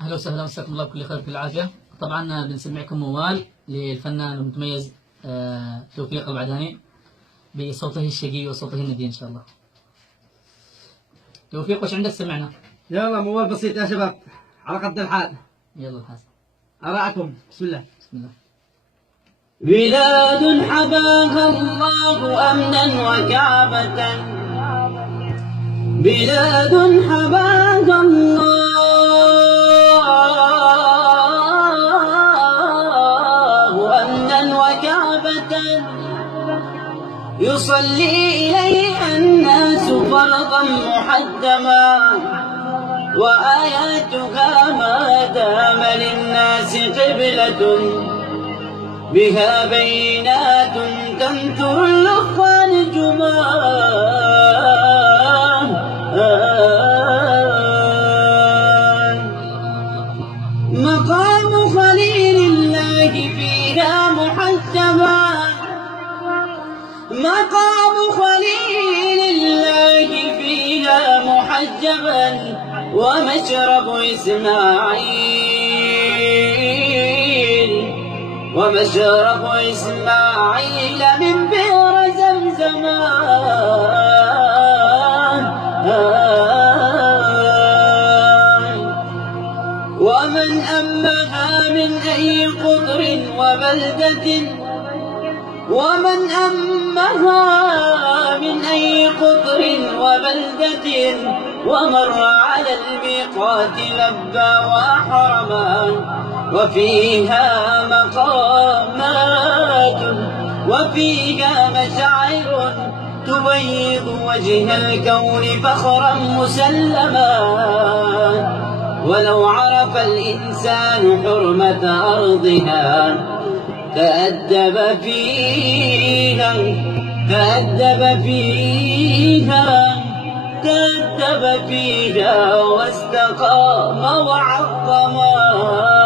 أهلا وسهلا، مساكم الله بكل خير وكل عافية. طبعا بنسمعكم موال للفنان المتميز توفيق البعداني بصوته الشقي وصوته الندي إن شاء الله. توفيق وش عندك سمعنا؟ يلا موال بسيط يا شباب على قد الحال. يلا الحاسب. أراءكم. بسم الله. بسم الله. بلاد حباها الله أمنا وكعبة، بلاد حباها الله أمنا وكعبة، يصلي إليها الناس فرضا محتما، وآياتها ما دام للناس قبلة، بها بينات تنثر الأخوة نجما. مقام خليل الله فيها محجبا، مقام خليل الله فيها محجبا، ومشرب ومشرب إسماعيل من بئر زمزم. ومن أمها من أي قطر وبلدة، ومن أمها من أي قطر وبلدة، ومر على الميقات لبى وحرما، وفيها مقامات وفيها مشاعر تبيض وجه الكون فخرا مسلما. ولو عرف الإنسان حرمة أرضها تأدب فيها تأدب فيها واستقام وعظما.